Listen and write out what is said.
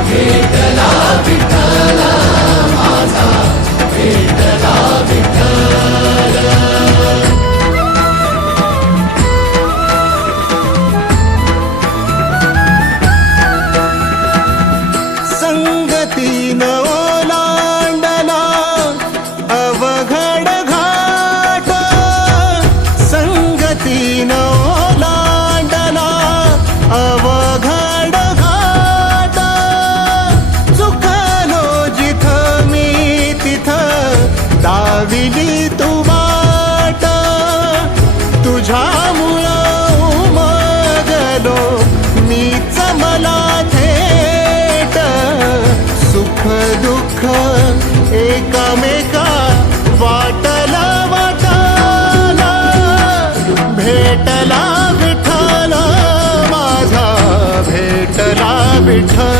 भेटला विठ्ठल. माझा भेटला विठ्ठल. संगतीन ओलांडला तुझ्यामुळं उमगलो मी मला थेट सुख दुःख एकमेका वाटला वाटला भेटला विठ्ठला माझा भेटला विठ्ठल